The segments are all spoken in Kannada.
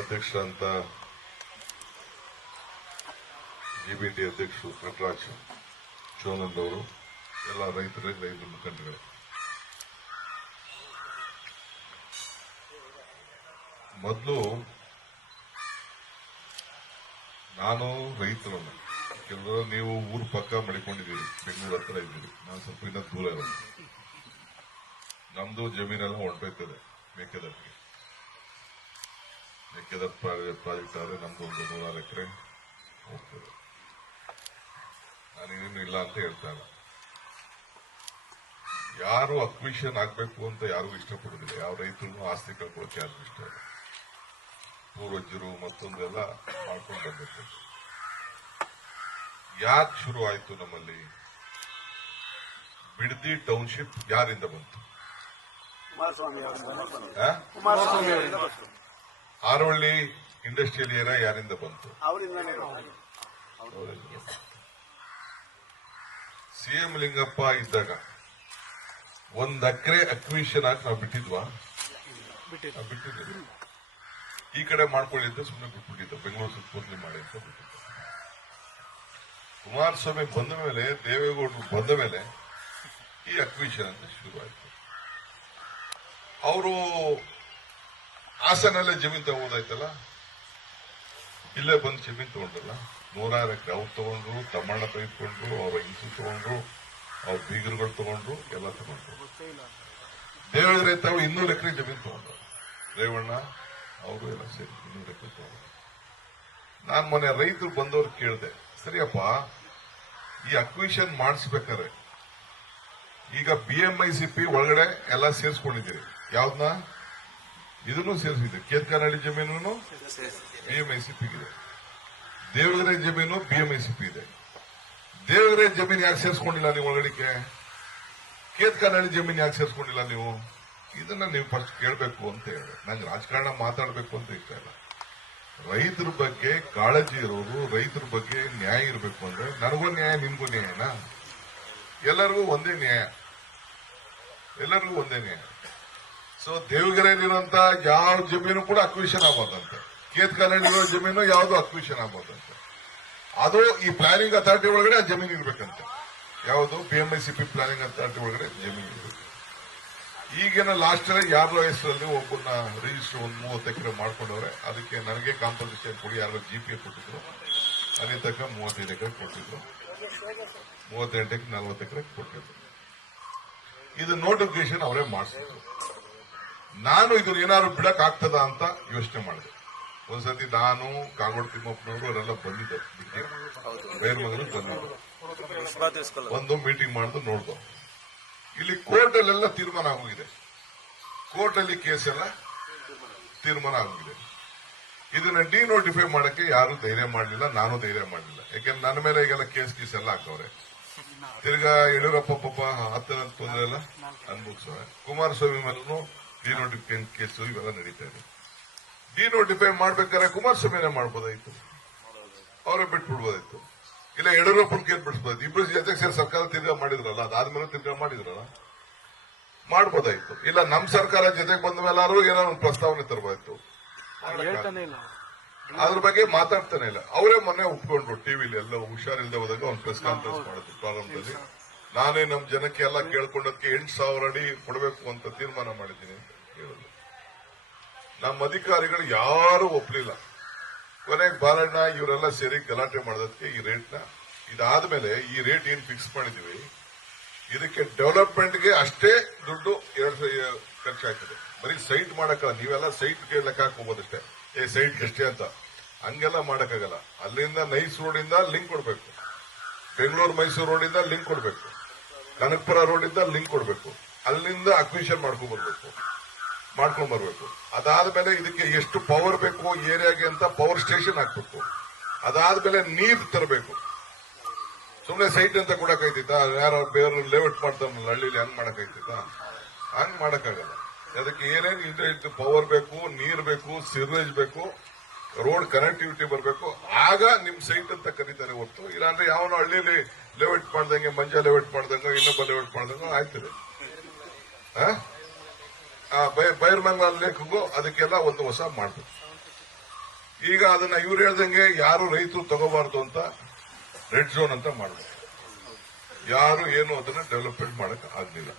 ಅಧ್ಯಕ್ಷರಂತ ಜಿಬಿಟಿ ಅಧ್ಯಕ್ಷರು ನಟರಾಜ್ ಚೋನಂದ್ ಅವರು, ಎಲ್ಲ ರೈತರ ಮುಖಂಡಗಳು, ಮೊದಲು ನಾನು ರೈತರನ್ನ ಕೆಲವರು ನೀವು ಊರು ಪಕ್ಕ ಮಡಿಕೊಂಡಿದ್ದೀರಿ, ಬೆಂಗಳೂರು ಹತ್ರ ಇದ್ದೀರಿ, ನಾನು ಸ್ವಲ್ಪ ಇನ್ನೂ ದೂರ ಇರೋದು. ನಮ್ದು ಜಮೀನೆಲ್ಲ ಹೊಂಟೋಯ್ತದೆ ಮೇಕೆದಾಟಿಗೆ. ಮೇಕೆದಾಟು ಪ್ರಾಜೆಕ್ಟ್ ಆದ್ರೆ ನಮ್ದು ಒಂದು 100 ಎಕರೆ ಹೋಗ್ತದೆ. ನಾನೇನು ಇಲ್ಲ ಅಂತ ಹೇಳ್ತಾ ಇಲ್ಲ. ಯಾರು ಅಕ್ವಿಷನ್ ಆಗ್ಬೇಕು ಅಂತ ಯಾರಿಗೂ ಇಷ್ಟಪಡುದಿಲ್ಲ. ಯಾವ ರೈತರು ಆಸ್ತಿ ಕಳ್ಕೊಳ್ಳೋಕೆ ಯಾರಿಗೂ ಇಷ್ಟ ಇಲ್ಲ. ಪೂರ್ವಜರು ಮತ್ತೊಂದೆಲ್ಲ ಮಾಡ್ಕೊಂಡು ಬಂದಿತ್ತು. ಯಾಕೆ ಶುರು ಆಯ್ತು ನಮ್ಮಲ್ಲಿ? ಬಿಡದಿ ಟೌನ್ಶಿಪ್ ಯಾರಿಂದ ಬಂತು? ಆರೋಳ್ಳಿ ಇಂಡಸ್ಟ್ರಿಯಲ್ ಏರಿಯಾ ಯಾರಿಂದ ಬಂತು? ಸಿಎಂ ಲಿಂಗಪ್ಪ ಇದ್ದಾಗ 1 ಎಕರೆ ಅಕ್ವಿಷನ್ ಆಗಿ ನಾವು ಬಿಟ್ಟಿದ್ವಾ? ಬಿಟ್ಟಿದ್ವಿ. ಈ ಕಡೆ ಮಾಡ್ಕೊಳ್ಳಿದ್ದು ಸುಮ್ಮನೆ ಬಿಟ್ಬಿಟ್ಟಿದ್ದು, ಬೆಂಗಳೂರು ಸುತ್ತಮುತ್ತಲಿ ಮಾಡಿ ಅಂತ ಬಿಟ್ಟಿದ್ದು. ಕುಮಾರಸ್ವಾಮಿ ಬಂದ ಮೇಲೆ, ದೇವೇಗೌಡರು ಬಂದ ಮೇಲೆ ಈ ಅಕ್ವಿಷನ್ ಅಂತ ಶುರುವಾಯಿತು. ಅವರು ಹಾಸನಲ್ಲೇ ಜಮೀನ್ ತಗೋದಾಯ್ತಲ್ಲ, ಇಲ್ಲೇ ಬಂದು ಜಮೀನ್ ತಗೊಂಡ್ರಲ್ಲ. 100 ಎಕರೆ ಅವ್ರು ತಗೊಂಡ್ರು, ತಮ್ಮಣ್ಣ ತೆಗೆದುಕೊಂಡ್ರು, ಅವ್ರ ಹಿಂಸು ತಗೊಂಡ್ರು, ಅವ್ರ ಬೀಗರುಗಳು ತಗೊಂಡ್ರು, ಎಲ್ಲ ತಗೊಂಡ್ರು. ದೇವೇಗೌಡ ತಾವು 200 ಎಕರೆ ಜಮೀನ್ ತಗೊಂಡ್ರು. ರೇವಣ್ಣ ಅವರು ಎಲ್ಲ ಸೇರಿ 200 ಎಕರೆ ತಗೊಂಡ್ರು. ನಾನು ಮೊನ್ನೆ ರೈತರು ಬಂದವ್ರು ಕೇಳಿದೆ, ಸರಿಯಪ್ಪ, ಈ ಅಕ್ವಿಷನ್ ಮಾಡಿಸ್ಬೇಕಾರೆ ಈಗ BMICP ಒಳಗಡೆ ಎಲ್ಲ ಸೇರಿಸ್ಕೊಂಡಿದ್ದೀರಿ. ಯಾವ್ದನ್ನ? ಇದನ್ನು ಸೇರಿಸಿದೆ. ಕೇತ್ಕನಹಳ್ಳಿ ಜಮೀನು BMICP ಇದೆ, ದೇವಗೆರೆ ಜಮೀನು BMICP ಇದೆ. ದೇವಗೆರೆ ಜಮೀನು ಯಾಕೆ ಸೇರಿಸ್ಕೊಂಡಿಲ್ಲ ನೀವು ಒಳಗಡೆಗೆ? ಕೇತ್ಕನಹಳ್ಳಿ ಜಮೀನು ಯಾಕೆ ಸೇರಿಸ್ಕೊಂಡಿಲ್ಲ ನೀವು? ಇದನ್ನ ನೀವು ಫಸ್ಟ್ ಕೇಳಬೇಕು ಅಂತ ಹೇಳಿ. ನಂಗೆ ರಾಜಕಾರಣ ಮಾತಾಡಬೇಕು ಅಂತ ಇಷ್ಟ ಇಲ್ಲ. ರೈತರ ಬಗ್ಗೆ ಕಾಳಜಿ ಇರೋರು, ರೈತರ ಬಗ್ಗೆ ನ್ಯಾಯ ಇರಬೇಕು ಅಂದ್ರೆ ನನಗೂ ನ್ಯಾಯ, ನಿಮ್ಗೂ ನ್ಯಾಯನಾ? ಎಲ್ಲರಿಗೂ ಒಂದೇ ನ್ಯಾಯ, ಎಲ್ಲರಿಗೂ ಒಂದೇ ನ್ಯಾಯ. ಸೊ ದೇವಗೆರೆಯಲ್ಲಿರುವಂತ ಯಾವ ಜಮೀನು ಕೂಡ ಅಕ್ವಿಷನ್ ಆಗಬಾರ್ದಂತೆ, ಕೇತ್ಕನಹಳ್ಳಿರೋ ಜಮೀನು ಯಾವುದು ಅಕ್ವಿಷನ್ ಆಗಬಾರ್ದಂತೆ. ಅದು ಈ ಪ್ಲಾನಿಂಗ್ ಅಥಾರಿಟಿ ಒಳಗಡೆ ಆ ಜಮೀನು ಇರ್ಬೇಕಂತೆ. ಯಾವುದು? BMICP ಪ್ಲಾನಿಂಗ್ ಅಥಾರಿಟಿ ಒಳಗಡೆ ಜಮೀನು ಇರಬೇಕು. ಈಗಿನ ಲಾಸ್ಟ್ ಯಾರೋ ಹೆಸರಲ್ಲಿ ಒಬ್ಬನ ರಿಜಿಸ್ಟರ್ 30 ಎಕರೆ ಮಾಡ್ಕೊಂಡವ್ರೆ. ಅದಕ್ಕೆ ನನಗೆ ಕಾಂಪನ್ಸೇಷನ್ ಕೊಡಿ, ಯಾರೋ GPA ಕೊಟ್ಟಿದ್ರು, ಅದೇ ತಕ್ಕ 35 ಎಕರೆ ಕೊಟ್ಟಿದ್ರು, 38 40 ಎಕರೆ ಕೊಟ್ಟಿದ್ರು. ಇದು ನೋಟಿಫಿಕೇಶನ್ ಅವರೇ ಮಾಡಿಸಿದ್ರು. ನಾನು ಇದನ್ನ ಏನಾದ್ರು ಬಿಡಕ್ ಆಗ್ತದ ಅಂತ ಯೋಚನೆ ಮಾಡಿದೆ. ಒಂದ್ಸತಿ ನಾನು, ಕಾಗೋಡು ತಿಮ್ಮಪ್ಪನವರು ಅವರೆಲ್ಲ ಬಂದಿದ್ದರು, ಬೇರೆ ಮಗಲು ಬಂದಿದ್ದರು. ಒಂದು ಮೀಟಿಂಗ್ ಮಾಡಿದ್ರು, ನೋಡ್ದು. ಇಲ್ಲಿ ಕೋರ್ಟ್ ಅಲ್ಲೆಲ್ಲ ತೀರ್ಮಾನ ಆಗೋಗಿದೆ. ಕೋರ್ಟ್ ಅಲ್ಲಿ ಕೇಸ್ ಎಲ್ಲ ತೀರ್ಮಾನ ಆಗೋಗಿದೆ. ಇದನ್ನ ಡಿನೋಟಿಫೈ ಮಾಡಕ್ಕೆ ಯಾರು ಧೈರ್ಯ ಮಾಡಲಿಲ್ಲ, ನಾನು ಧೈರ್ಯ ಮಾಡಲಿಲ್ಲ. ಯಾಕೆಂದ್ರೆ ನನ್ನ ಮೇಲೆ ಈಗೆಲ್ಲ ಕೇಸ್ ಎಲ್ಲ ಹಾಕವ್ರೆ. ತಿರ್ಗಾ ಯಡಿಯೂರಪ್ಪ ಪಾಪ ಹತ್ತದ ತೊಂದರೆ ಎಲ್ಲ ಅನ್ಭವಿಸವ್ರೆ. ಕುಮಾರಸ್ವಾಮಿ ಮೇಲೂ ಡಿನೋಟಿಫಿಕೇಶನ್ ಕೇಸು ಇವೆಲ್ಲ ನಡೀತಾ ಇದೆ. ಡಿನೋಟಿಫೈ ಮಾಡ್ಬೇಕಾದ್ರೆ ಕುಮಾರಸ್ವಾಮಿನೇ ಮಾಡ್ಬೋದಾಯ್ತು, ಅವರೇ ಬಿಟ್ಬಿಡ್ಬೋದಾಯ್ತು. ಇಲ್ಲ ಯಡಿಯೂರಪ್ಪನ ಕೇಸ್ ಬಿಡಿಸ್ಬೋದು. ಇಬ್ಬರು ಜೊತೆಗೆ ಸೇರಿ ಸರ್ಕಾರ ತಿರ್ಗಾ ಮಾಡಿದ್ರಲ್ಲ, ಅದಾದ್ಮೇಲೆ ತಿರ್ಗಾ ಮಾಡಿದ್ರಲ್ಲ, ಮಾಡ್ಬೋದಾಯ್ತು. ಇಲ್ಲ ನಮ್ಮ ಸರ್ಕಾರ ಜೊತೆಗೆ ಬಂದ ಮೇಲಾದ್ರೂ ಏನೋ ಒಂದು ಪ್ರಸ್ತಾವನೆ ತರಬಾಯ್ತು. ಅದ್ರ ಬಗ್ಗೆ ಮಾತಾಡ್ತಾನೆ ಇಲ್ಲ. ಅವರೇ ಮೊನ್ನೆ ಒಪ್ಕೊಂಡ್ರು, ಟಿವಿಲಿ ಎಲ್ಲ ಹುಷಾರಿಲ್ಲದೆ ಹೋದಾಗ ಒಂದು ಪ್ರೆಸ್ ಕಾನ್ಫರೆನ್ಸ್ ಮಾಡಿದ್ರು ಪ್ರಾರಂಭದಲ್ಲಿ. ನಾನೇ ನಮ್ಮ ಜನಕ್ಕೆ ಎಲ್ಲ ಕೇಳ್ಕೊಂಡಕ್ಕೆ 8,000 ಅಡಿ ಕೊಡಬೇಕು ಅಂತ ತೀರ್ಮಾನ ಮಾಡಿದ್ದೀನಿ ಅಂತ ಹೇಳಿದ್ರು. ನಮ್ಮ ಅಧಿಕಾರಿಗಳು ಯಾರು ಒಪ್ಲಿಲ್ಲ. ಕೊನೆಗೆ ಬಾಲಣ್ಣ ಇವರೆಲ್ಲ ಸೇರಿ ಗಲಾಟೆ ಮಾಡೋದಕ್ಕೆ ಈ ರೇಟ್ನ, ಇದಾದ್ಮೇಲೆ ಈ ರೇಟ್ ಏನ್ ಫಿಕ್ಸ್ ಮಾಡಿದೀವಿ, ಇದಕ್ಕೆ ಡೆವಲಪ್ಮೆಂಟ್ಗೆ ಅಷ್ಟೇ ದುಡ್ಡು ಖರ್ಚಾಗ್ತದೆ. ಬರೀ ಸೈಟ್ ಮಾಡಕ್ಕಲ್ಲ, ನೀವೆಲ್ಲ ಸೈಟ್ಗೆ ಲೆಕ್ಕ ಹಾಕೋಬೋದಷ್ಟೇ. ಸೈಟ್ಗೆ ಎಷ್ಟೇ ಅಂತ ಹಂಗೆಲ್ಲ ಮಾಡಕ್ಕಾಗಲ್ಲ. ಅಲ್ಲಿಂದ ನೈಸ್ ರೋಡಿಂದ ಲಿಂಕ್ ಕೊಡಬೇಕು, ಬೆಂಗಳೂರು ಮೈಸೂರು ರೋಡಿಂದ ಲಿಂಕ್ ಕೊಡಬೇಕು, ಕನಕಪುರ ರೋಡಿಂದ ಲಿಂಕ್ ಕೊಡಬೇಕು, ಅಲ್ಲಿಂದ ಅಕ್ವಿಷನ್ ಮಾಡ್ಕೊಂಡ್ ಬರ್ಬೇಕು. ಅದಾದ್ಮೇಲೆ ಇದಕ್ಕೆ ಎಷ್ಟು ಪವರ್ ಬೇಕು ಏರಿಯಾಗೆ ಅಂತ ಪವರ್ ಸ್ಟೇಷನ್ ಹಾಕ್ಬೇಕು. ಅದಾದ್ಮೇಲೆ ನೀರು ತರಬೇಕು. ಸುಮ್ಮನೆ ಸೈಟ್ ಅಂತ ಕೊಡಕ್ಕಾಯ್ತಿತ್ತಾ? ಯಾರು ಬೇರೆ ಲೇಔಟ್ ಮಾಡ್ತಾರಲ್ಲ ಹಳ್ಳಿಲಿ, ಹಂಗ್ ಮಾಡಕ್ಕಾಯ್ತಿತ್ತ? ಹಂಗ್ ಮಾಡಕ್ಕಾಗಲ್ಲ. ಅದಕ್ಕೆ ಏನೇನು ಇಂಟರ್ನೆಟ್ ಪವರ್ ಬೇಕು, ನೀರ್ ಬೇಕು, ಸಿವರೇಜ್ ಬೇಕು, ರೋಡ್ ಕನೆಕ್ಟಿವಿಟಿ ಬರಬೇಕು. ಆಗ ನಿಮ್ ಸೈಟ್ ಅಂತ ಕರೀತಾರೆ ಹೊತ್ತು. ಇಲ್ಲಾಂದ್ರೆ ಯಾವನು ಹಳ್ಳಿಲಿ ಲೇಔಟ್ ಮಾಡ್ದಂಗೆ, ಮಂಜ ಲೇಔಟ್ ಮಾಡ್ದಂಗ, ಇನ್ನೊಬ್ಬ ಲೇಔಟ್ ಮಾಡ್ದಂಗ ಆಯ್ತದೆ. ಬೈರ್ಮಂಗಲ ಲೇಖಗೂ ಅದಕ್ಕೆಲ್ಲ ಒಂದು ಹೊಸ ಮಾಡ್ಬೇಕು. ಈಗ ಅದನ್ನ ಇವ್ರು ಹೇಳ್ದಂಗೆ ಯಾರು ರೈತರು ತಗೋಬಾರ್ದು ಅಂತ ರೆಡ್ ಝೋನ್ ಅಂತ ಮಾಡಬೇಕು. ಯಾರು ಏನು ಅದನ್ನ ಡೆವಲಪ್ಮೆಂಟ್ ಮಾಡಕ್ ಆಗ್ಲಿಲ್ಲ.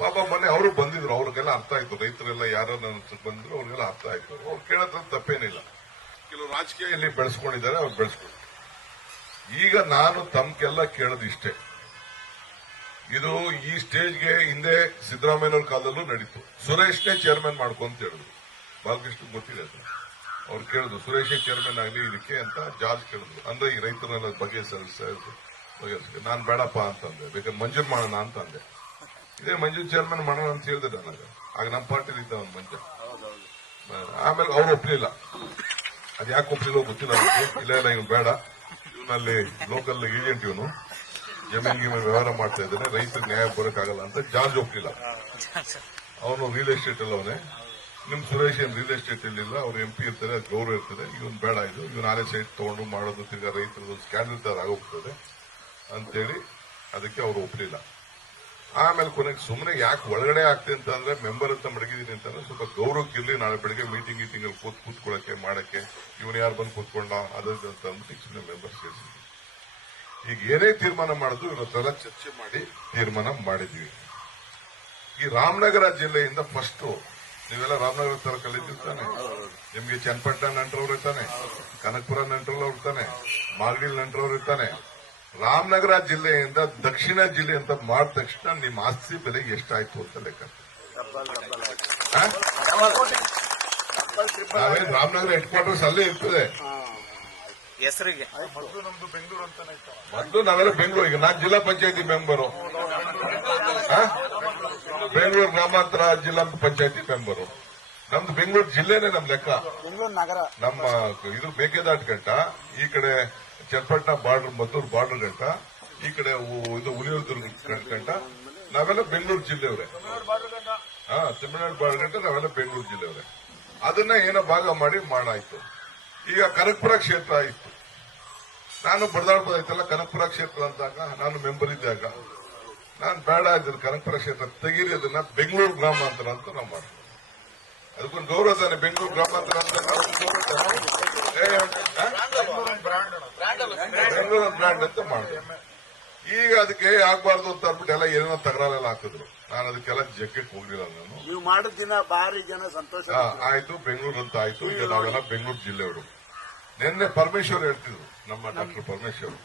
ಪಾಪ ಮೊನ್ನೆ ಅವರು ಬಂದಿದ್ರು, ಅವ್ರಿಗೆಲ್ಲ ಅರ್ಥ ಆಯ್ತು, ರೈತರೆಲ್ಲ ಯಾರು ನನ್ನ ಬಂದ್ರು ಅವ್ರಿಗೆಲ್ಲ ಅರ್ಥ ಆಯ್ತು. ಅವ್ರು ಕೇಳೋದ್ರ ತಪ್ಪೇನಿಲ್ಲ. ಕೆಲವು ರಾಜಕೀಯ ಇಲ್ಲಿ ಬೆಳೆಸ್ಕೊಂಡಿದ್ದಾರೆ, ಅವ್ರು ಬೆಳೆಸ್ಕೊಂಡು. ಈಗ ನಾನು ತಮ್ಗೆಲ್ಲ ಕೇಳೋದು ಇಷ್ಟೇ, ಇದು ಈ ಸ್ಟೇಜ್ಗೆ ಹಿಂದೆ ಸಿದ್ದರಾಮಯ್ಯನವ್ರ ಕಾಲದಲ್ಲೂ ನಡೀತು. ಸುರೇಶ್ನೇ ಚೇರ್ಮನ್ ಮಾಡ್ಕೊಂತ ಹೇಳಿದ್ರು, ಬಾಲಕೃಷ್ಣ ಗೊತ್ತಿದೆ ಅದು. ಅವ್ರು ಕೇಳಿದ್ರು ಸುರೇಶೇ ಚೇರ್ಮನ್ ಆಗಲಿ ಇದಕ್ಕೆ ಅಂತ ಜಾರ್ಜ್ ಕೇಳಿದ್ರು. ಅಂದ್ರೆ ಈ ರೈತರನ್ನೆಲ್ಲ ಬಗೆಹರಿಸ ನಾನ್ ಬೇಡಪ್ಪ ಅಂತಂದೆ, ಬೇಕಾದ್ರೆ ಮಂಜೂರ್ ಮಾಡೋಣ ಅಂತ ಅಂದೆ. ಇದೇ ಮಂಜೂರ್ ಚೇರ್ಮನ್ ಮಾಡೋಣ ಅಂತ ಹೇಳಿದೆ ನನಗೆ. ಆಗ ನಮ್ಮ ಪಾರ್ಟಿಲಿ ಇದ್ದ ಒಂದು ಮಂಜ. ಆಮೇಲೆ ಅವ್ರು ಒಪ್ಲಿಲ್ಲ. ಅದ್ ಯಾಕೆ ಒಪ್ಲಿಲ್ಲ ಗೊತ್ತಿಲ್ಲ ಅದಕ್ಕೆ. ಇಲ್ಲ ಇವ್ನು ಬೇಡ, ಇವನಲ್ಲಿ ಲೋಕಲ್ ಏಜೆಂಟ್, ಇವನು ಜಮೀನ್ಗೆ ವ್ಯವಹಾರ ಮಾಡ್ತಾ ಇದ್ದಾನೆ, ರೈತರಿಗೆ ನ್ಯಾಯ ಬರೋಕ್ಕಾಗಲ್ಲ ಅಂತ ಜಾರ್ಜ್ ಒಪ್ಲಿಲ್ಲ. ಅವನು ರಿಯಲ್ ಎಸ್ಟೇಟ್ ಅಲ್ಲ, ಅವನೇ. ನಿಮ್ ಸುರೇಶ್ ಏನ್ ರಿಯಲ್ ಎಸ್ಟೇಟ್ ಇಲ್ಲ, ಅವ್ರು MP ಇರ್ತಾರೆ, ಅದು ಗೌರವ ಇರ್ತದೆ. ಇವನ್ ಬೇಡ, ಇವನ್ ಆಲೆ ಸೈಟ್ ತಗೊಂಡು ಮಾಡೋದು ತಿರ್ಗಾ ರೈತರದ್ದು ಸ್ಕ್ಯಾಂಡಲ್ ತರ ಆಗೋಗ್ತದೆ ಅಂತೇಳಿ ಅದಕ್ಕೆ ಅವರು ಒಪ್ಲಿಲ್ಲ. ಆಮೇಲೆ ಕೊನೆಗೆ ಸುಮ್ಮನೆ ಯಾಕೆ ಒಳಗಡೆ ಆಗ್ತದೆ ಅಂತಂದ್ರೆ ಮೆಂಬರ್ ಅಂತ ಮಡಗಿದೀನಿ ಅಂತಂದ್ರೆ ಸ್ವಲ್ಪ ಗೌರವಕ್ಕಿರ್ಲಿ, ನಾಳೆ ಬೆಳಿಗ್ಗೆ ಮೀಟಿಂಗ್ ಅಲ್ಲಿ ಕೂತ್ಕೊಳ್ಳಕ್ಕೆ ಮಾಡಕ್ಕೆ ಇವನು ಯಾರು ಬಂದು ಕೂತ್ಕೊಂಡ ಅದಂತ ಅಂದ್ಬಿಟ್ಟು ಸುಮ್ಮನೆ ಮೆಂಬರ್ ಸೇರಿಸಿದ್ವಿ. ಈಗ ಏನೇ ತೀರ್ಮಾನ ಮಾಡೋದು ಇವರೆಲ್ಲ ಚರ್ಚೆ ಮಾಡಿ ತೀರ್ಮಾನ ಮಾಡಿದ್ವಿ. ಈ ರಾಮನಗರ ಜಿಲ್ಲೆಯಿಂದ ಫಸ್ಟ್ ನೀವೆಲ್ಲ ರಾಮನಗರ ತರ ಕಲಿತಿರ್ತಾನೆ, ನಿಮ್ಗೆ ಚನ್ನಪಟ್ಟಣ ನಂಟ್ರವ್ರು ಇರ್ತಾನೆ, ಕನಕಪುರ ನಂಟ್ರವ್ರು ಇರ್ತಾನೆ, ಮಾಗಡಿಲ್ ನಂಟ್ರವ್ರು ಇರ್ತಾನೆ. ರಾಮನಗರ ಜಿಲ್ಲೆಯಿಂದ ದಕ್ಷಿಣ ಜಿಲ್ಲೆ ಅಂತ ಮಾಡಿದ ತಕ್ಷಣ ನಿಮ್ಮ ಆಸ್ತಿ ಬೆಲೆ ಎಷ್ಟಾಯ್ತು ಅಂತ ಲೆಕ್ಕ. ನಾವೇನು ರಾಮನಗರ ಹೆಡ್ ಕ್ವಾರ್ಟರ್ಸ್ ಅಲ್ಲೇ ಇರ್ತದೆ ಹೆಸರಿಗೆ. ಮೊದಲು ನಾವೆಲ್ಲ ಬೆಂಗಳೂರು, ಈಗ ನಾನು ಜಿಲ್ಲಾ ಪಂಚಾಯತಿ ಮೆಂಬರು, ಬೆಂಗಳೂರು ಗ್ರಾಮಾಂತರ ಜಿಲ್ಲಾ ಪಂಚಾಯತಿ ಮೆಂಬರು. ನಮ್ದು ಬೆಂಗಳೂರು ಜಿಲ್ಲೆನೇ ನಮ್ ಲೆಕ್ಕ. ನಮ್ಮ ಇದು ಮೇಕೆದಾಟು ಗಂಟ, ಈ ಕಡೆ ಚನ್ನಪಟ್ಟಣ ಬಾರ್ಡರ್, ಮದ್ದೂರು ಬಾರ್ಡರ್ ಗಂಟ, ಈ ಕಡೆ ಇದು ಹುಲಿಯೂರು ಗಂಟ, ನಾವೆಲ್ಲ ಬೆಂಗಳೂರು ಜಿಲ್ಲೆಯವರೇ. ತಮಿಳುನಾಡು ಬಾರ್ಡರ್ ಗಂಟ ನಾವೆಲ್ಲ ಬೆಂಗಳೂರು ಜಿಲ್ಲೆಯವರೇ. ಅದನ್ನ ಏನೋ ಭಾಗ ಮಾಡಿ ಮಾಡಾಯ್ತು. ಈಗ ಕನಕಪುರ ಕ್ಷೇತ್ರ ಇತ್ತು, ನಾನು ಬಡದಾಡ್ಬೋದಾಯ್ತಲ್ಲ. ಕನಕಪುರ ಕ್ಷೇತ್ರ ಅಂದಾಗ ನಾನು ಮೆಂಬರ್ ಇದ್ದಾಗ ನಾನು ಬೇಡ ಇದ್ದೀನಿ, ಕನಕಪುರ ಕ್ಷೇತ್ರ ತೆಗೀರಿ, ಅದನ್ನ ಬೆಂಗಳೂರು ಗ್ರಾಮಾಂತರ ಅಂತ ನಾವು ಮಾಡ್ತೀವಿ. ಅದಕ್ಕೊಂದು ಗೌರವ ತಾನೆ, ಬೆಂಗಳೂರು ಗ್ರಾಮಾಂತರ ಅಂತ ಬೆಂಗಳೂರು ಬ್ರ್ಯಾಂಡ್ ಅಂತ ಮಾಡ್ತೀವಿ. ಈಗ ಅದಕ್ಕೆ ಆಗ್ಬಾರ್ದು ಅಂತ ಅಂದ್ಬಿಟ್ಟು ಎಲ್ಲ ಏನೇನೋ ತಗರಾಲೆಲ್ಲ ಹಾಕಿದ್ರು. ನಾನು ಅದಕ್ಕೆಲ್ಲ ಜಗ್ಗಕ್ಕೆ ಹೋಗ್ಲಿಲ್ಲ. ನಾನು ನೀವು ಮಾಡಿದ ದಿನ ಭಾರಿ ಜನ ಸಂತೋಷ ಆಯ್ತು, ಬೆಂಗಳೂರು ಅಂತ ಆಯ್ತು. ಈಗ ನಾವೆಲ್ಲ ಬೆಂಗಳೂರು ಜಿಲ್ಲೆಯವರು. ನಿನ್ನೆ ಪರಮೇಶ್ವರ್ ಹೇಳ್ತಿದ್ರು, ನಮ್ಮ ಡಾಕ್ಟರ್ ಪರಮೇಶ್ವರ್,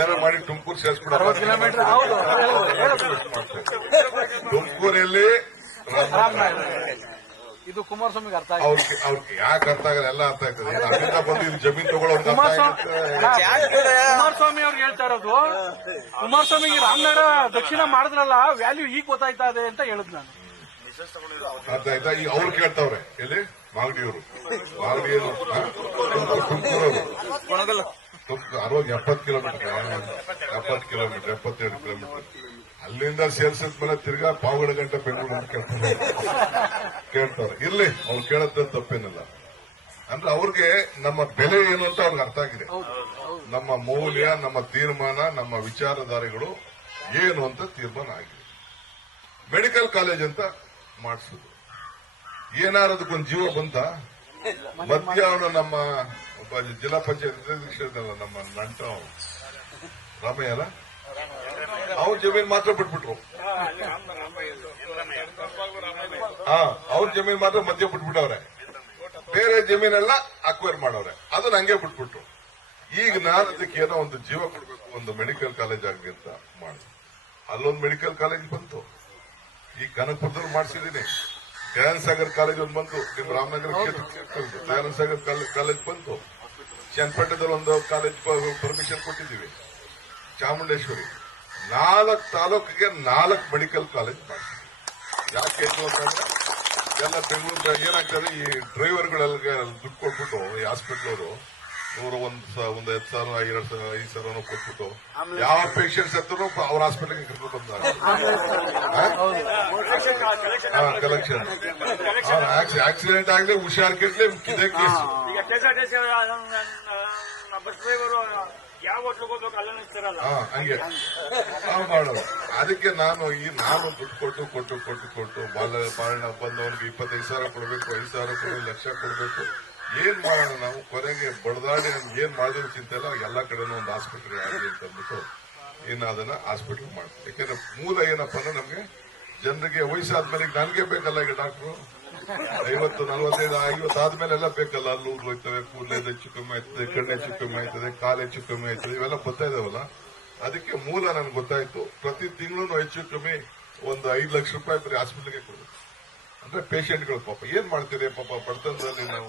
ಯಾರು ಮಾಡಿ ತುಮಕೂರು ಸೇರಿಸ್ಬಿಡ, ತುಮಕೂರಲ್ಲಿ ಇದು ಕುಮಾರಸ್ವಾಮಿಗೆ ಅರ್ಥ ಅವ್ರಿಗೆ ಯಾಕೆ ಅರ್ಥ ಆಗಲ್ಲ, ಎಲ್ಲ ಅರ್ಥ ಆಗ್ತದೆ. ಅಲ್ಲಿಂದ ಬಂದು ಇದು ಜಮೀನ್ ತಗೊಳ್ಳೋರು ಕುಮಾರಸ್ವಾಮಿ ಅವ್ರಿಗೆ ಹೇಳ್ತಾ ಇರೋದು, ಕುಮಾರಸ್ವಾಮಿಗೆ ರಾಮನಗರ ದಕ್ಷಿಣ ಮಾಡಿದ್ರಲ್ಲ ವ್ಯಾಲ್ಯೂ ಈಗ ಗೊತ್ತಾಯ್ತಾ ಇದೆ ಅಂತ ಹೇಳಿದ್ ನಾನು. ಅರ್ಥ ಆಯ್ತಾ? ಈಗ ಅವ್ರು ಕೇಳ್ತಾವ್ರೆ, ಎಲ್ಲಿ ಮಾಗಡಿಯವರು, ಮಾಗಡಿಯವರು ತುಮಕೂರವರು 70 ಕಿಲೋಮೀಟರ್, 72 ಕಿಲೋಮೀಟರ್. ಅಲ್ಲಿಂದ ಸೇರ್ಸಿದ್ಮೇಲೆ ತಿರ್ಗಾ ಪಾವಗಡ ಗಂಟೆ ಬೆಂಗಳೂರು ಅಂತ ಕೇಳ್ತಾರೆ. ಇರ್ಲಿ, ಅವ್ರು ಕೇಳೋದ್ ತಪ್ಪೇನಿಲ್ಲ. ಅಂದ್ರೆ ಅವ್ರಿಗೆ ನಮ್ಮ ಬೆಲೆ ಏನು ಅಂತ ಅವ್ರಿಗೆ ಅರ್ಥ ಆಗಿದೆ. ನಮ್ಮ ಮೌಲ್ಯ, ನಮ್ಮ ತೀರ್ಮಾನ, ನಮ್ಮ ವಿಚಾರಧಾರೆಗಳು ಏನು ಅಂತ ತೀರ್ಮಾನ ಆಗಿದೆ. ಮೆಡಿಕಲ್ ಕಾಲೇಜ್ ಅಂತ ಮಾಡಿಸುದು, ಏನಾರು ಅದಕ್ಕೊಂದು ಜೀವ ಬಂತ. ಮಧ್ಯ ಅವನು ನಮ್ಮ ಒಬ್ಬ ಜಿಲ್ಲಾ ಪಂಚಾಯತ್ ನಮ್ಮ ನಂಟ ರಾಮಯ್ಯ ಅಲ್ಲ, ಅವ್ರ ಜಮೀನ್ ಮಾತ್ರ ಬಿಟ್ಬಿಟ್ರು. ಅವ್ರ ಜಮೀನ್ ಮಾತ್ರ ಮಧ್ಯ ಬಿಟ್ಬಿಟ್ಟವ್ರೆ, ಬೇರೆ ಜಮೀನೆಲ್ಲ ಅಕ್ವೈರ್ ಮಾಡವ್ರೆ. ಅದನ್ನ ಹಂಗೆ ಬಿಟ್ಬಿಟ್ರು. ಈಗ ನಾನು ಅದಕ್ಕೆ ಏನೋ ಒಂದು ಜೀವ ಕೊಡ್ಬೇಕು, ಒಂದು ಮೆಡಿಕಲ್ ಕಾಲೇಜ್ ಆಗಲಿ ಅಂತ ಮಾಡಿ ಅಲ್ಲೊಂದು ಮೆಡಿಕಲ್ ಕಾಲೇಜ್ ಬಂತು. ಈ ಕನಕಪುರದಲ್ಲಿ ಮಾಡಿಸಿದೀನಿ. ದಯಾನಂದ ಸಾಗರ್ ಕಾಲೇಜ್ ಒಂದು ಬಂತು, ನಿಮ್ ರಾಮನಗರ ಕ್ಷೇತ್ರ ದಯಾನಂದ ಸಾಗರ್ ಕಾಲೇಜ್ ಬಂತು. ಚನ್ನಪಟ್ಟಣದಲ್ಲಿ ಒಂದು ಕಾಲೇಜ್ ಪರ್ಮಿಷನ್ ಕೊಟ್ಟಿದ್ದೀವಿ. ಚಾಮುಂಡೇಶ್ವರಿ 4 ತಾಲೂಕಿಗೆ 4 ಮೆಡಿಕಲ್ ಕಾಲೇಜ್ ಮಾಡ್ತೀವಿ. ಯಾಕೆ ಅಂತಂದ್ರೆ ಎಲ್ಲ ಬೆಂಗಳೂರು ಏನಾಗ್ತದೆ, ಈ ಡ್ರೈವರ್ಗಳೆಲ್ಲ ದುಡ್ಡು ಕೊಟ್ಬಿಟ್ಟು ಈ ಹಾಸ್ಪಿಟಲ್ ಅವರು ಒಂದು 10,000, 2,000, 5,000 ಕೊಟ್ಬಿಟ್ಟು ಯಾವ ಪೇಷಂಟ್ಸ್ ಹತ್ರ ಅವ್ರ ಹಾಸ್ಪಿಟಲ್ಗೆ ಕರ್ಕೊಂಡು ಬಂದಾರೆ. ಕಲೆಕ್ಷನ್ ಆಕ್ಸಿಡೆಂಟ್ ಆಗಲಿ, ಹುಷಾರ್ ಕೆಟ್ಲಿ, ಇದೇ ಕೇಸ್. ಯಾವ ಹೋಟ್ಲಿಗೆ ಹೋಗ್ಬೇಕು ಅಲ್ಲೇ ನಿಲ್ತಾರಲ್ಲ. ಹಂಗೆ ನಾವು ಮಾಡೋದು. ಅದಕ್ಕೆ ನಾನು ದುಡ್ಡು ಕೊಟ್ಟು ಬಾಳಣ ಬಂದವನಿಗೆ 25,000 ಕೊಡಬೇಕು, 5,000 ಕೊಡಬೇಕು, ಲಕ್ಷ ಕೊಡಬೇಕು. ಏನ್ ಮಾಡೋಣ ನಾವು? ಕೊನೆಗೆ ಬಡದಾಡಿ ನಮ್ಗೆ ಏನ್ ಮಾಡಿದ್ರು ಚಿಂತೆ ಇಲ್ಲ, ಎಲ್ಲಾ ಕಡೆನೂ ಒಂದು ಆಸ್ಪತ್ರೆ ಆಗಲಿ ಅಂತ ಅಂದ್ಬಿಟ್ಟು ಇನ್ನು ಅದನ್ನ ಹಾಸ್ಪಿಟಲ್ ಮಾಡ್ತೀವಿ. ಯಾಕಂದ್ರೆ ಮೂಲ ಏನಪ್ಪ ಅಂದ್ರೆ ನಮ್ಗೆ ಜನರಿಗೆ ವಯಸ್ಸಾದ್ಮೇಲೆ ನನಗೆ ಬೇಕಲ್ಲ ಈಗ ಡಾಕ್ಟ್ರು 50, 45, 50 ಆದ್ಮೇಲೆ ಎಲ್ಲ ಬೇಕಲ್ಲ. ಅಲ್ಲಿ ಊರು ಹೋಯ್ತವೆ, ಕೂದಲು ಹೆಚ್ಚು ಕಮ್ಮಿ ಆಯ್ತದೆ, ಕಣ್ಣು ಹೆಚ್ಚು ಕಮ್ಮಿ ಆಯ್ತದೆ, ಕಾಲು ಹೆಚ್ಚು ಕಮ್ಮಿ ಆಯ್ತದೆ, ಇವೆಲ್ಲ ಬರ್ತಾ ಇದಾವಲ್ಲ. ಅದಕ್ಕೆ ಮೂಲ ನನ್ಗೆ ಗೊತ್ತಾಯ್ತು. ಪ್ರತಿ ತಿಂಗಳು ಹೆಚ್ಚು ಕಮ್ಮಿ ಒಂದು 5 ಲಕ್ಷ ರೂಪಾಯಿ ಬರೀ ಹಾಸ್ಪಿಟಲ್ಗೆ ಕೊಡಬೇಕು. ಅಂದ್ರೆ ಪೇಷಂಟ್ಗಳು ಪಾಪ ಏನ್ ಮಾಡ್ತೀರಿ ಪಾಪ ಬಡತನದಲ್ಲಿ ನಾವು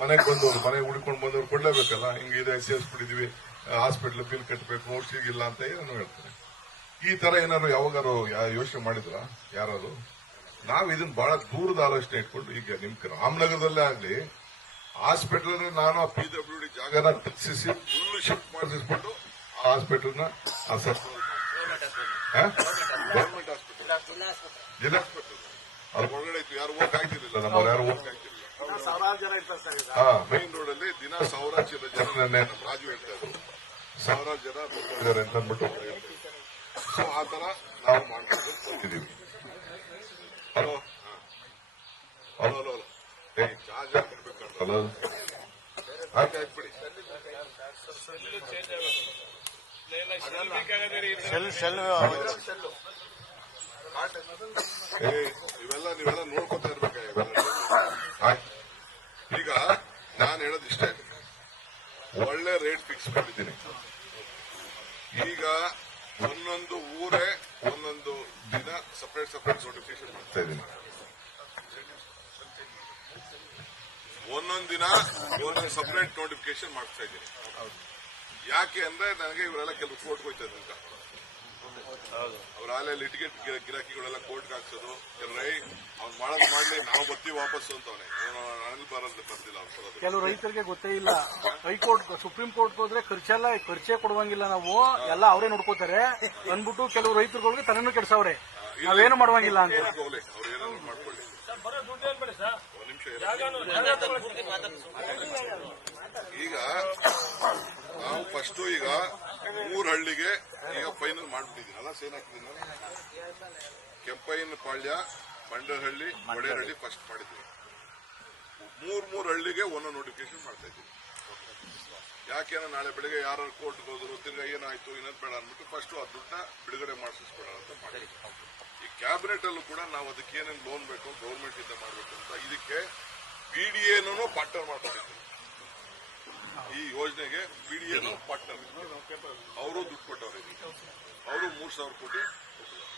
ಮನೆಗೆ ಬಂದವರು, ಮನೆಗೆ ಉಳ್ಕೊಂಡು ಬಂದವರು ಕೊಡ್ಲೇಬೇಕಲ್ಲ. ಹಿಂಗಿದೆ ಸೇರಿಸ್ಬಿಟ್ಟಿದೀವಿ, ಹಾಸ್ಪಿಟಲ್ ಬಿಲ್ ಕಟ್ಟಬೇಕು, ಔಷಧಿಗಿಲ್ಲ ಅಂತ ಏನೋ ಹೇಳ್ತಾರೆ. ಈ ತರ ಏನಾದ್ರು ಯಾವಾಗಾರು ಯೋಚನೆ ಮಾಡಿದ್ರ ಯಾರು? ನಾವು ಇದನ್ನ ಬಹಳ ದೂರದ ಆಲೋಚನೆ ಇಟ್ಕೊಂಡು ಈಗ ನಿಮ್ ರಾಮನಗರದಲ್ಲೇ ಆಗ್ಲಿ ಹಾಸ್ಪಿಟಲ್ ನಾನು ಆ PWD ಜಾಗನ ತೆಗೆಸಿಸಿ ಫುಲ್ ಶಿಫ್ಟ್ ಮಾಡಿಸ್ಬಿಟ್ಟು ಆ ಹಾಸ್ಪಿಟಲ್ನ ಗವರ್ಮೆಂಟ್ ಹಾಸ್ಪಿಟಲ್, ಜಿಲ್ಲಾಸ್ಪಿಟಲ್ ಅದ್ರ ಒಳಗಡೆ ಇತ್ತು. ಯಾರು ಹೋಗಕ್ ಆಗ್ತಿರ್ಲಿಲ್ಲ, ನಮ್ಮವ್ರು ಯಾರು ಹೋಗಕ್ ಆಗ್ತಿರ್ಲಿಲ್ಲ. ಸಾವಿರಾರು ಜನ ಇರ್ತಾರೆ ಸರ್. ಮೈನ್ ರೋಡ್ ಅಲ್ಲಿ ದಿನ ಸಾವಿರಾರು ಜನ ನಮ್ಮ ರಾಜು ಹೇಳ್ತಾ ಇದ್ರು, ಸಾವಿರಾರು ಜನ ಬರ್ತಿದ್ದಾರೆ ಅಂತ ಅಂದ್ಬಿಟ್ಟು. ಸೊ ಆ ತರ ನಾವು ಮಾಡ್ಕೊಂಡು ಬಂದಿದ್ದೀವಿ. Hello hello hello hello charge ಹಾಕ್ಬೇಕಲ್ಲ, ಹಾಕ್ಬಿಡಿ. ನೀವೆಲ್ಲ ನೋಡ್ಕೊತಾ ಇರ್ಬೇಕ ಇವೆಲ್ಲ. ಈಗ ನಾನು ಹೇಳೋದಿಷ್ಟೇ, ಒಳ್ಳೆ ರೇಟ್ ಫಿಕ್ಸ್ ಮಾಡಿದ್ದೀನಿ. ಈಗ ಒಂದೊಂದು ಊರೇ ಒಂದೊಂದು ದಿನ ಸಪರೇಟ್ ನೋಟಿಫಿಕೇಶನ್ ಮಾಡ್ತಾ ಇದ್ದೀನಿ. ಒಂದೊಂದು ದಿನ ಒಂದೊಂದು ಸಪರೇಟ್ ನೋಟಿಫಿಕೇಶನ್ ಮಾಡ್ತಾ ಇದ್ದೀನಿ. ಯಾಕೆ ಅಂದ್ರೆ ನನಗೆ ಇವರೆಲ್ಲ ಕೆಲವು ಕೋರ್ಟ್ಗೆ ಹೋಯ್ತಾ ಇದ್ದಂತ, ಅವ್ರ ಆಲೆ ಲಿಟಿಗೇಟ್ ಗಿರಾಕಿಗಳೆಲ್ಲ ಕೋರ್ಟ್ಗೆ ಹಾಕ್ಸೋದು. ಅವ್ನು ಮಾಡೋದು ಮಾಡ್ಲಿ, ನಾವು ಬರ್ತೀವಿ ವಾಪಸ್ಸು ಅಂತವನೇ. ನನಗೆ ಬರ್ತಿಲ್ಲ ಅವ್ರು ಬರೋದು. ಕೆಲವು ರೈತರಿಗೆ ಗೊತ್ತೇ ಇಲ್ಲ. ಹೈಕೋರ್ಟ್, ಸುಪ್ರೀಂ ಕೋರ್ಟ್ ಹೋದ್ರೆ ಖರ್ಚೇ ಕೊಡುವಂಗಿಲ್ಲ, ನಾವು ಎಲ್ಲ ಅವರೇ ನೋಡ್ಕೋತಾರೆ ಅಂದ್ಬಿಟ್ಟು ಕೆಲವು ರೈತರುಗಳಿಗೆ ತನೂ ಕೆಡ್ಸವ್ರೆ, ನಾವೇನು ಮಾಡುವಂಗಿಲ್ಲ ಅಂತ. ಅವ್ರು ಏನಾದ್ರು ಮಾಡ್ಕೊಳ್ಳಿ. ಒಂದ್ ನಿಮಿಷ ಈಗ ನಾವು ಫಸ್ಟ್ ಈಗ 3 ಹಳ್ಳಿಗೆ ಈಗ ಫೈನಲ್ ಮಾಡ್ಬಿಟ್ಟಿದ್ದೀನಿ ಅಲ್ಲ, ಸೇನ್ ಹಾಕಿದ್ದೀನಿ. ಕೆಂಪಯ್ಯನ ಪಾಳ್ಯ, ಬಂಡರಹಳ್ಳಿ, ಒಡೆಯರಹಳ್ಳಿ ಫಸ್ಟ್ ಮಾಡಿದ್ವಿ. 3 ಹಳ್ಳಿಗೆ ಒಂದೊಂದು ನೋಟಿಫಿಕೇಶನ್ ಮಾಡ್ತಾ ಇದ್ದೀವಿ. ಯಾಕೆಂದ್ರೆ ನಾಳೆ ಬೆಳಗ್ಗೆ ಯಾರು ಕೋರ್ಟ್ಗೆ ಹೋದ್ರು, ತಿರ್ಗಾ ಏನಾಯ್ತು ಇನ್ನೊಂದು ಬೇಡ ಅಂದ್ಬಿಟ್ಟು ಫಸ್ಟ್ ಆ ದುಡ್ಡನ್ನ ಬಿಡುಗಡೆ ಮಾಡಿಸ್ಕೊಡ ಅಂತ ಮಾಡಿದ್ವಿ. ಈ ಕ್ಯಾಬಿನೆಟ್ ಅಲ್ಲೂ ಕೂಡ ನಾವು ಅದಕ್ಕೆ ಏನೇನು ಲೋನ್ ಬೇಕು ಗೌರ್ಮೆಂಟ್ ಇಂದ ಮಾಡಬೇಕು ಅಂತ ಇದಕ್ಕೆ BDAನೂ ಪಾರ್ಟ್ನರ್ ಮಾಡ್ಕೊಂಡಿದ್ದೀವಿ. ಈ ಯೋಜನೆಗೆ BDAನೂ ಪಾರ್ಟ್ನರ್, ಅವರು ದುಡ್ಡು ಕೊಟ್ಟವ್ರೆ. ಅವರು 3,000 ಕೋಟಿ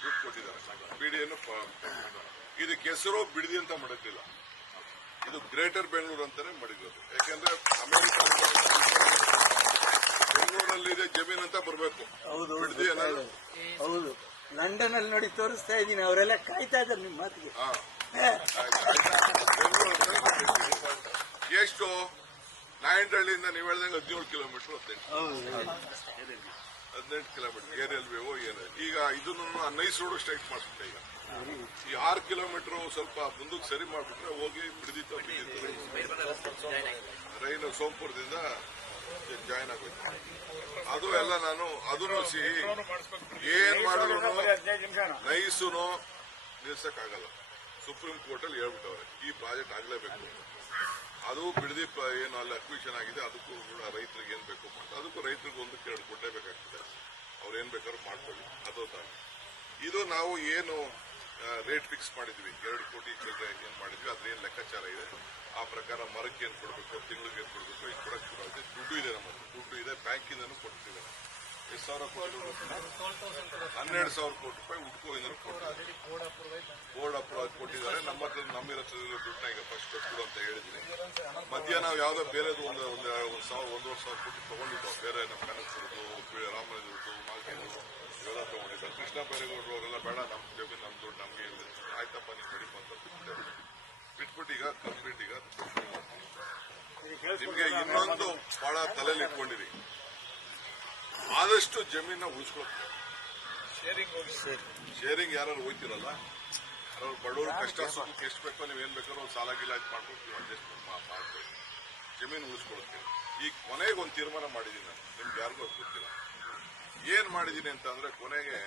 ದುಡ್ಡು ಕೊಟ್ಟಿದ್ದಾರೆ. BDAನೂ ಇದಕ್ಕೆ ಹೆಸರು ಬಿಡದಿ ಅಂತ ಮಾಡಿರ್ಲಿಲ್ಲ, ಇದು ಗ್ರೇಟರ್ ಬೆಂಗಳೂರು ಅಂತಾನೆ ಮಾಡಿರೋದು. ಯಾಕೆಂದ್ರೆ ಅಮೆರಿಕ ಬೆಂಗಳೂರಲ್ಲಿದೆ ಜಮೀನ್ ಅಂತ ಬರಬೇಕು, ಬಿಡದಿ ಅನ್ನೋದು. ಹೌದು, ಲಂಡನ್ ಅಲ್ಲಿ ನೋಡಿ ತೋರಿಸ್ತಾ ಇದ್ದೀನಿ, ಅವರೆಲ್ಲ ಕಾಯ್ತಾ ಇದ್ದಾರೆ ನಿಮ್ಮ ಮಾತಿಗೆ. ಎಷ್ಟು ನಾಯಂಡಹಳ್ಳಿಯಿಂದ ನೀವು ಹೇಳ್ದಂಗೆ 17 ಕಿಲೋಮೀಟರ್, 18 ಕಿಲೋಮೀಟರ್ ಏರಿಯಲ್ ವೇವೋ ಏರಿಯಲ್. ಈಗ ಇದನ್ನು ನೈಸ್ ರೋಡ್ ಸ್ಟ್ರೈಟ್ ಮಾಡಿಸ್ಬಿಟ್ಟೆ. ಈಗ ಈ 6 ಕಿಲೋಮೀಟರ್ ಸ್ವಲ್ಪ ಮುಂದಕ್ಕೆ ಸರಿ ಮಾಡ್ಬಿಟ್ರೆ ಹೋಗಿ ಬಿಡದಿತ್ತು ರೈಲು ಸೋಂಪುರದಿಂದ ಜಾಯಿನ್ ಆಗೋಯ್ತು. ಅದು ಎಲ್ಲ ನಾನು ಅದನ್ನು ಏನ್ ಮಾಡಿದ್ರು ನೈಸುನು ನಿಲ್ಸಕ್ಕಾಗಲ್ಲ. ಸುಪ್ರೀಂ ಕೋರ್ಟ್ ಅಲ್ಲಿ ಹೇಳ್ಬಿಟ್ಟವ್ರೆ ಈ ಪ್ರಾಜೆಕ್ಟ್ ಆಗ್ಲೇಬೇಕು. ಅದು ಬಿಡದಿ ಏನು ಅಲ್ಲಿ ಅಕ್ವಿಷನ್ ಆಗಿದೆ, ಅದಕ್ಕೂ ಕೂಡ ರೈತರಿಗೆ ಏನ್ ಬೇಕು ಅದಕ್ಕೂ ರೈತರಿಗೆ 1-2 ಕೊಡ್ಲೇಬೇಕಾಗ್ತದೆ. ಅವ್ರು ಏನ್ ಬೇಕಾದ್ರೂ ಮಾಡ್ಕೊಳ್ಳಿ. ಅದು ತಾನೆ ಇದು ನಾವು ಏನು ರೇಟ್ ಫಿಕ್ಸ್ ಮಾಡಿದ್ವಿ 2 ಕೋಟಿ ಚಿಲ್ಲರೆ ಏನ್ ಮಾಡಿದ್ವಿ ಅದ್ರ ಏನ್ ಲೆಕ್ಕಾಚಾರ ಇದೆ ಆ ಪ್ರಕಾರ ಮರಕ್ಕೆ ಏನ್ ಕೊಡಬೇಕು, ತಿಂಗಳಿಗೆ ಏನ್ ಕೊಡಬೇಕು, ಇದು ಕೊಡಕ್ಕೆ ಶುರು ದುಡ್ಡು ಇದೆ, ನಮ್ಮ ದುಡ್ಡು ಇದೆ, ಬ್ಯಾಂಕಿಂದನೂ ಕೊಟ್ಟಿದ್ದೇವೆ. 10,000 ಕೋಟಿ 12,000 ಕೋಟಿ ರೂಪಾಯಿ ಉಡ್ಕೋಯಿಂದನೂ ಕೊಟ್ಟಿದ್ದಾರೆ. ಬೋರ್ಡ್ ಅಪ್ರೂವ್ ಕೊಟ್ಟಿದ್ದಾರೆ. ನಮ್ಮ ಹತ್ರ ನಮ್ಮಿರೋ ದುಡ್ಡನ್ನ ಈಗ ಫಸ್ಟ್ ಕೊಡು ಅಂತ ಹೇಳಿದ್ದೀನಿ. ಮಧ್ಯ ನಾವು ಯಾವ್ದೋ ಬೇರೆದು ಒಂದೂವರೆ ಸಾವಿರ ಕೋಟಿ ತಗೊಂಡಿದ್ದೋ, ಬೇರೆ ನಮ್ಮ ಕನಕಪುರದ್ದು, ರಾಮನಗರದ್ದು, ನಾಲ್ಕೈದು ಇವೆಲ್ಲ ತಗೊಂಡಿದ್ದಾರೆ. ಕೃಷ್ಣ ಬೈರೇಗೌಡರು ಅವರೆಲ್ಲ ಬೇಡ, ನಮ್ಮ ಜಮೀನು ನಮ್ಮ ದುಡ್ಡು ನಮ್ಗೆ ಆಯ್ತಪ್ಪ ನೀವು ಬಡಿಪ ಅಂತ ಬಿಟ್ಬಿಟ್ಟು ಈಗ ಕಂಪ್ಲೀಟ್ ಈಗ ನಿಮ್ಗೆ ಇನ್ನೊಂದು ಬಹಳ ತಲೆಯಲ್ಲಿ ಇಟ್ಕೊಂಡಿರಿ, ಆದಷ್ಟು ಜಮೀನ ಉಳಿಸ್ಕೊಳ್ತೀವಿ. ಶೇರಿಂಗ್ ಯಾರು ಹೋಯ್ತಿರಲ್ಲ, ಯಾರು ಬಡವರು ಕಷ್ಟ ಸುಖಕ್ಕೆ ಎಷ್ಟು ಬೇಕೋ ನೀವ್ ಏನ್ ಬೇಕಾದ್ರೂ ಸಾಲ ಗಿಲ ಮಾಡ್ಕೊಂಡು ಅಡ್ಜಸ್ಟ್ ಮಾಡ್ಕೊಳ್ಳಿ. ಜಮೀನು ಉಳಿಸ್ಕೊಳ್ಳೋಕೆ. ಈಗ ಕೊನೆಗೆ ಒಂದು ತೀರ್ಮಾನ ಮಾಡಿದ್ದೀನಿ ನಾನು, ನಿಮ್ಗೆ ಯಾರಿಗೂ ಅದು ಗೊತ್ತಿಲ್ಲ. ಏನ್ ಮಾಡಿದ್ದೀನಿ ಅಂತ ಅಂದ್ರೆ, ಕೊನೆಗೆ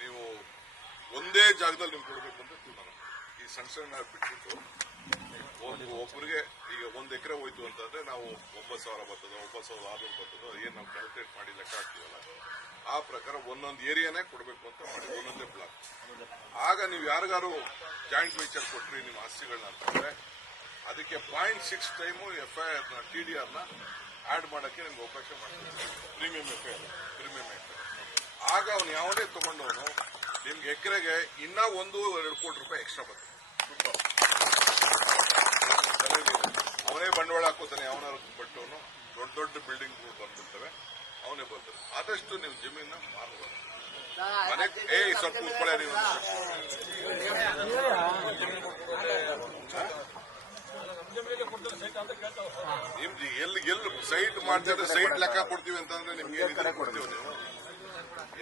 ನೀವು ಒಂದೇ ಜಾಗದಲ್ಲಿ ನಿಮ್ಗೆ ಕೊಡಬೇಕು ಅಂತ ತೀರ್ಮಾನ ಮಾಡಿ. ಈ ಸಣ್ಣ ಬಿಟ್ಬಿಟ್ಟು ಒಬ್ಬರಿಗೆ ಈಗ 1 ಎಕರೆ ಹೋಯ್ತು ಅಂತಂದ್ರೆ ನಾವು 9,000 ಬರ್ತದೋ 9,600 ಬರ್ತದೋ ಏನ್ ನಾವು ಕ್ಯಾಲ್ಕುಲೇಟ್ ಮಾಡಿ ಲೆಕ್ಕ ಹಾಕ್ತೀವಲ್ಲ, ಆ ಪ್ರಕಾರ ಒಂದೊಂದು ಏರಿಯಾನೇ ಕೊಡಬೇಕು ಅಂತ ಮಾಡಿ, ಒಂದೊಂದೇ ಬ್ಲಾಕ್. ಆಗ ನೀವು ಯಾರಿಗಾರು ಜಾಯಿಂಟ್ ವೆಂಚರ್ ಕೊಟ್ರಿ ನಿಮ್ಮ ಆಸ್ತಿಗಳನ್ನ ಅಂತಂದ್ರೆ ಅದಕ್ಕೆ 0.6 ಟೈಮು FIR ನ TDR ನ ಆಡ್ ಮಾಡಕ್ಕೆ ನಿಮ್ಗೆ ಅವಕಾಶ ಮಾಡ್ತೀವಿ. Premium FIR. ಆಗ ಅವನು ಯಾವುದೇ ತಗೊಂಡವನು ನಿಮ್ಗೆ ಎಕರೆಗೆ ಇನ್ನ 1-2 ಕೋಟಿ ರೂಪಾಯಿ ಎಕ್ಸ್ಟ್ರಾ ಬರ್ತದೆ. ಅವನೇ ಬಂಡವಾಳ ಹಾಕೋತಾನೆ, ಅವನಾರು ಬಟ್ಟವನು ದೊಡ್ಡ ಬಿಲ್ಡಿಂಗ್ ಬಂದ್ಬಿಡ್ತವೆ, ಅವನೇ ಬರ್ತಾನೆ. ಆದಷ್ಟು ನೀವು ಜಮೀನ ಮಾರಬಾರ್ದು. ಮನೆಗೆ ಸ್ವಲ್ಪ ಕೂತ್ಕೊಳ್ಳೆ ನೀವು. ನಿಮ್ದು ಎಲ್ಲಿ ಸೈಟ್ ಮಾಡ್ತಿದ್ರೆ ಸೈಟ್ ಲೆಕ್ಕ ಕೊಡ್ತೀವಿ ಅಂತಂದ್ರೆ ನಿಮ್ಗೆ ಏನಿದೆ ಕೊಡ್ತೀವಿ. ನೀವು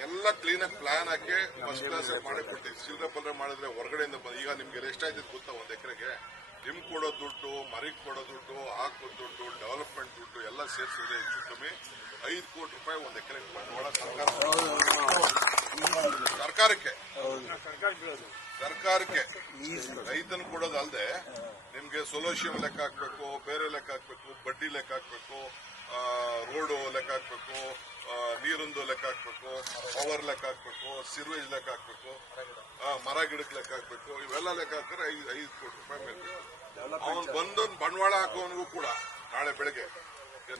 ಎಲ್ಲ ಕ್ಲೀನಾಗಿ ಪ್ಲಾನ್ ಹಾಕಿ ಫಸ್ಟ್ ಕ್ಲಾಸ್ ಮಾಡಿ ಕೊಡ್ತೀವಿ. ಚಿಲ್ಲರೆ ಪಲ್ರೆ ಮಾಡಿದ್ರೆ ಹೊರಗಡೆಯಿಂದ ಈಗ ನಿಮ್ಗೆ ಎಷ್ಟಾಯ್ತದೆ ಗೊತ್ತಾ? 1 ಎಕರೆಗೆ ನಿಮ್ಗೆ ಕೊಡೋ ದುಡ್ಡು, ಮರಿಗೆ ಕೊಡೋ ದುಡ್ಡು, ಹಾಕೋ ದುಡ್ಡು, ಡೆವಲಪ್ಮೆಂಟ್ ದುಡ್ಡು ಎಲ್ಲ ಸೇರಿಸಿದ್ರೆ ಹೆಚ್ಚು ಕಮ್ಮಿ 5 ಕೋಟಿ ರೂಪಾಯಿ 1 ಎಕರೆಗೆ ಬಂಡವಾಳ ಸರ್ಕಾರಕ್ಕೆ ರೈತನ ಕೊಡೋದಲ್ಲದೆ ನಿಮ್ಗೆ ಸೊಲ್ಯೂಷನ್ ಲೆಕ್ಕ ಹಾಕ್ಬೇಕು, ಬೇರೆ ಲೆಕ್ಕ ಹಾಕ್ಬೇಕು, ಬಡ್ಡಿ ಲೆಕ್ಕ ಹಾಕ್ಬೇಕು, ರೋಡು ಲೆಕ್ಕ ಹಾಕ್ಬೇಕು, ನೀರೊಂದು ಲೆಕ್ಕ ಹಾಕ್ಬೇಕು, ಪವರ್ ಲೆಕ್ಕ ಹಾಕ್ಬೇಕು, ಸಿರ್ವೇಜ್ ಲೆಕ್ಕ ಹಾಕ್ಬೇಕು, ಮರ ಗಿಡಕ್ಕೆ ಲೆಕ್ಕ ಹಾಕ್ಬೇಕು. ಇವೆಲ್ಲ ಲೆಕ್ಕ ಹಾಕಿದ್ರೆ 5 ಕೋಟಿ ರೂಪಾಯಿ ಮೇಲೆ ಬೇಕು. ಅವನು ಬಂದೊಂದು ಬಂಡವಾಳ ಹಾಕೋವನಿಗೂ ಕೂಡ ನಾಳೆ ಬೆಳಗ್ಗೆ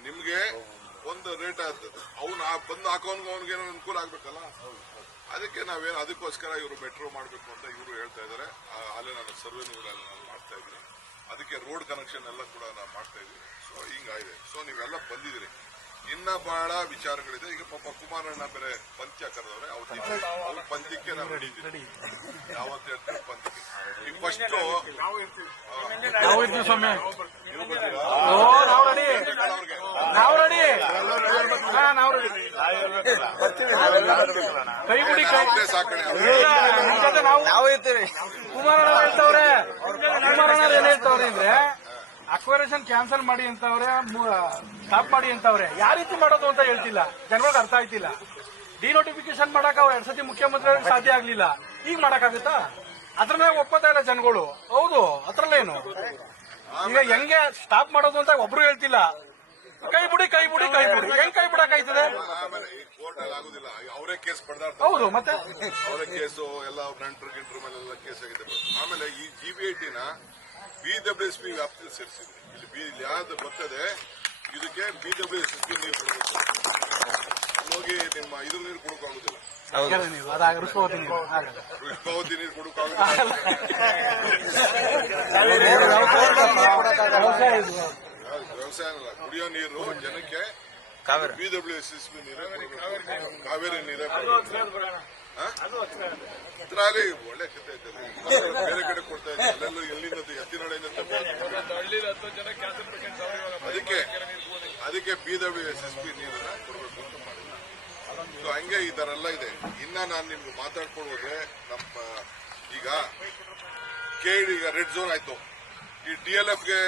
ನಿಮ್ಗೆ ಒಂದು ರೇಟ್ ಆಗ್ತದೆ. ಅವ್ನು ಬಂದು ಹಾಕೋನ್ಗೂ ಅವ್ನಿಗೇನೋ ಅನುಕೂಲ ಆಗ್ಬೇಕಲ್ಲ. ಅದಕ್ಕೆ ನಾವೇನು ಅದಕ್ಕೋಸ್ಕರ ಇವರು ಮೆಟ್ರೋ ಮಾಡಬೇಕು ಅಂತ ಇವರು ಹೇಳ್ತಾ ಇದ್ದಾರೆ. ಅಲ್ಲೇ ನಾನು ಸರ್ವೇನು ಕೂಡ ನಾನು ಮಾಡ್ತಾ ಇದ್ದೀನಿ. ಅದಕ್ಕೆ ರೋಡ್ ಕನೆಕ್ಷನ್ ಎಲ್ಲ ಕೂಡ ನಾನು ಮಾಡ್ತಾ ಇದ್ದೀನಿ. ಸೊ ಹಿಂಗಾಗಿದೆ. ಸೊ ನೀವೆಲ್ಲ ಬಂದಿದ್ದೀರಿ. ಇನ್ನ ಬಹಳ ವಿಚಾರಗಳಿದೆ. ಈಗ ಪಾಪ ಕುಮಾರಣ್ಣ ಬೇರೆ ಪಂಚ ಕರೆದವ್ರೆ, ಅವ್ರ ಪಂಚಕ್ಕೆ ನಾವು ನಡೀತೀವಿ. ಯಾವತ್ತು ಹೇಳ್ತೀವಿ ಪಂಚಕ್ಕೆ. ಈಗ ಫಸ್ಟ್ ಸಾಕಣೆ ಕುಮಾರಣ್ಣ ಹೇಳ್ತವ್ರೆ ಏನ್ ಹೇಳ್ತವ್ರೆ ಅಂದ್ರೆ ಅಕ್ವರೇಷನ್ ಕ್ಯಾನ್ಸಲ್ ಮಾಡಿ ಅಂತವ್ರೆ, ಸ್ಟಾಪ್ ಮಾಡಿ ಅಂತವ್ರೆ. ಯಾವ ರೀತಿ ಮಾಡೋದು ಅಂತ ಹೇಳ್ತಿಲ್ಲ, ಜನಗಳಿಗೆ ಅರ್ಥ ಆಯ್ತಿಲ್ಲ. ಡಿನೋಟಿಫಿಕೇಶನ್ ಮಾಡಕ್ ಅವ್ರು 2 ಸತಿ ಮುಖ್ಯಮಂತ್ರಿ ಸಾಧ್ಯ ಆಗ್ಲಿಲ್ಲ, ಈಗ ಮಾಡಕ್ಕಾಗುತ್ತಾ? ಅದ್ರ ಮೇಲೆ ಒಪ್ಪತ್ತಾ ಇಲ್ಲ ಜನಗಳು. ಹೌದು, ಅದ್ರಲ್ಲೇನು ಈಗ ಹೆಂಗೆ ಸ್ಟಾಪ್ ಮಾಡೋದು ಅಂತ ಒಬ್ರು ಹೇಳ್ತಿಲ್ಲ. ಕೈ ಬಿಡಿ ಹೆಂಗ್ ಕೈ ಬಿಡಕ್ಕಾಯ್ತದೆ? ಆಗುದಿಲ್ಲ. ಅವರೇ ಕೇಸ್ ಪಡೆದಾಡ್ತಾರೆ. ಹೌದು, ಮತ್ತೆ ಅವರೇ ಕೇಸು ಎಲ್ಲ ನಂಟ್ರು ಗಿಂಟ್ರು ಮೇಲೆಲ್ಲ ಕೇಸ್ ಆಗಿದೆ. ಆಮೇಲೆ ಈ GBIT-ನ BWSP ವ್ಯಾಪ್ತಿಯಲ್ಲಿ ಸೇರಿಸಿದ್ರು. ಇಲ್ಲಿ ಯಾವ್ದು ಬರ್ತದೆ ಇದಕ್ಕೆ BWSP ನೀರು ಕೊಡಬೇಕು. ಹೋಗಿ ನಿಮ್ಮ ಇದ್ರ ನೀರು ಕೊಡೋಕ್ಕಾಗುದಿಲ್ಲ, ಋಷ್ಪಾವತಿ ನೀರು ಕೊಡೋಕ್ಕಾಗುದಿಲ್ಲ. ವ್ಯವಸಾಯ ಅಲ್ಲ, ಕುಡಿಯೋ ನೀರು ಜನಕ್ಕೆ BWSP ನೀರೇ, ಕಾವೇರಿ ನೀರೇ. ಇದ್ರಲ್ಲಿ ಒಳ್ಳೆ ಕಥೆ ಇರ್ತದೆ. ಬೇರೆ ಕಡೆ ಕೊಡ್ತಾ ಇದ್ದಾರೆ, ಅಲ್ಲೆಲ್ಲ ಎಲ್ಲಿಂದ ಎತ್ತಿನೊಳೆಯಿಂದ ಅದಕ್ಕೆ BWSP ನೀರನ್ನ ಕೊಡಬೇಕು ಅಂತ ಮಾಡಿಲ್ಲ. ಸೊ ಹಂಗೆ ಈ ತರ ಎಲ್ಲ ಇದೆ. ಇನ್ನ ನಾನು ನಿಮ್ಗೆ ಮಾತಾಡ್ಕೊಂಡು ಹೋದ್ರೆ ನಮ್ಮ ಈಗ KD ಈಗ ರೆಡ್ ಝೋನ್ ಆಯ್ತು. ಈ DLFಗೆ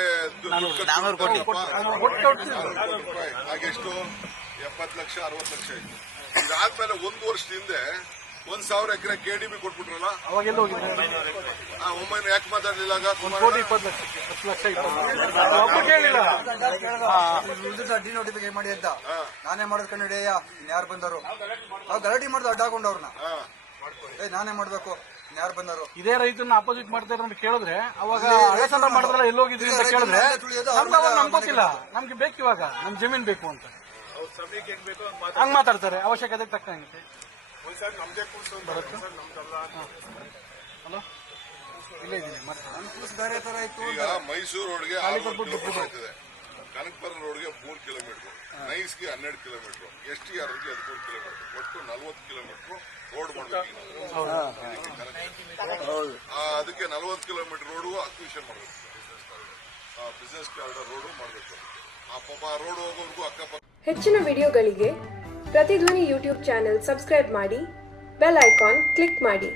ಹಾಗೆಷ್ಟು 70 ಲಕ್ಷ 60 ಲಕ್ಷ ಆಯ್ತು. ಇದಾದ್ಮೇಲೆ 1 ವರ್ಷದ ಹಿಂದೆ 1,000 ಎಕರೆ KDB ಕೊಟ್ಬಿಟ್ರಲ್ಲ, ಅವಾಗೆಲ್ಲ ಹೋಗಿದ್ರೆ ಒಮ್ಮೆ ಯಾಕೆ ಮಾತಾಡ್ಲಿಲ್ಲ? ಆಗ 1 ಕೋಟಿ 20 ಲಕ್ಷ ಡಿನೋಟಿಫಿಕೇಶನ್ ಮಾಡಿ ಅಂತ ನಾನೇ ಮಾಡೋದ್ ಕಂಡಿಡಿಯ. ಇನ್ಯಾರು ಬಂದರು? ನಾವು ಗಲಾಟೆ ಮಾಡ್ದು ಅಡ್ಡ ಹಾಕೊಂಡವ್ರನ್ನ ನಾನೇ ಮಾಡ್ಬೇಕು, ಯಾರು ಬಂದರು? ಇದೇ ರೈತರನ್ನ ಅಪೋಸಿಟ್ ಮಾಡ್ತಾರೆ ಅಂತ ಕೇಳಿದ್ರೆ, ಅವಾಗ ಹಳೆಸಂದ್ರ ಮಾಡಿದ್ರಲ್ಲ ಎಲ್ಲೋಗಿದ್ರಿ ಅಂತ ಕೇಳಿದ್ರೆ ನಮ್ಗೆ ಗೊತ್ತಿಲ್ಲ, ನಮ್ಗೆ ಬೇಕು ಇವಾಗ ನಮ್ ಜಮೀನ್ ಬೇಕು ಅಂತ ಹಂಗ್ ಮಾತಾಡ್ತಾರೆ. ಅವಶ್ಯಕತೆ ತಕ್ಕಂಗೆ ಹಲೋ ಇಲ್ಲೇ ಇದೀನಿ ಬೇರೆ ತರ ಇತ್ತು. ಈಗ ಮೈಸೂರು ರೋಡ್ಗೆ 6 ಕಿಲೋಮೀಟರ್ ಆಯ್ತದೆ, ಕನಕಪುರ ರೋಡ್ಗೆ 3 ಕಿಲೋಮೀಟರ್, ನೈಸ್ಗೆ 12 ಕಿಲೋಮೀಟರ್, STRಗೆ 13 ಕಿಲೋಮೀಟರ್, ಒಟ್ಟು 40 ಕಿಲೋಮೀಟರ್ ರೋಡ್ ಮಾಡಬೇಕು. ಅದಕ್ಕೆ 40 ಕಿಲೋಮೀಟರ್ ರೋಡು ಅಕ್ವಿಷನ್ ಮಾಡಬೇಕು, ಬಿಸಿನೆಸ್ ಕಾರಿಡಾರ್ ರೋಡು ಮಾಡಬೇಕು. ಆ ರೋಡ್ ಹೋಗೋವರೆಗೂ ಅಕ್ಕಪಕ್ಕ. ಹೆಚ್ಚಿನ ವಿಡಿಯೋಗಳಿಗೆ ಪ್ರತಿಧ್ವನಿ ಯೂಟ್ಯೂಬ್ ಚಾನೆಲ್ ಸಬ್ಸ್ಕ್ರೈಬ್ ಮಾಡಿ, ಬೆಲ್ ಐಕಾನ್ ಕ್ಲಿಕ್ ಮಾಡಿ.